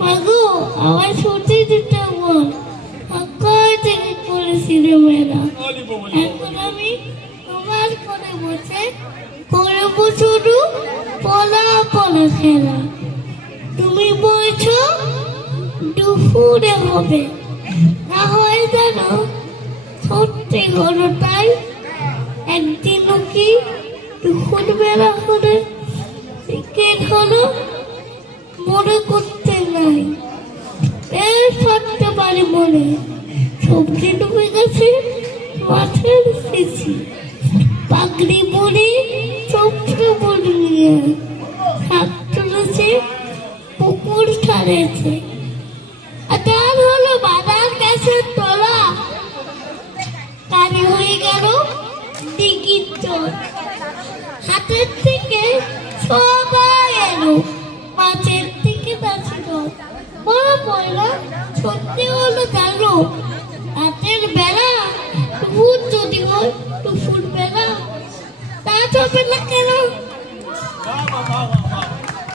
মাগো আমার ছুটি দিতে বল, কয় থেকে করেছি রে মেয়েরা। এখন আমি তোমার করে বসে করবো শুধু পলা পলা খেলা। তুমি বলছো দুপুরে হবে, না হয় জানো সত্যি হলো তাই। একদিনও কি দুপুর বেলা করে ক্রিকেট হলো মনে করতে নাই, এর থাকতে পারি মনে। সবজি ডুবে গেছে মাঠের শিশি, পাগড়ি বুড়ি সবজি বুড়ি নিয়ে হাত তুলেছে পুকুর ছাড়েছে। আর হলো বাজার গ্যাসের তোলা, কারি হয়ে গেল দিঘির চর। হাতের থেকে সবাই এলো, মাছের থেকে দাঁড়িয়ে বড় পয়লা সত্যি হলো জানো। রাতের বেলা দুপুর যদি হয় দুপুর বেলা, তা চলবে না কেন?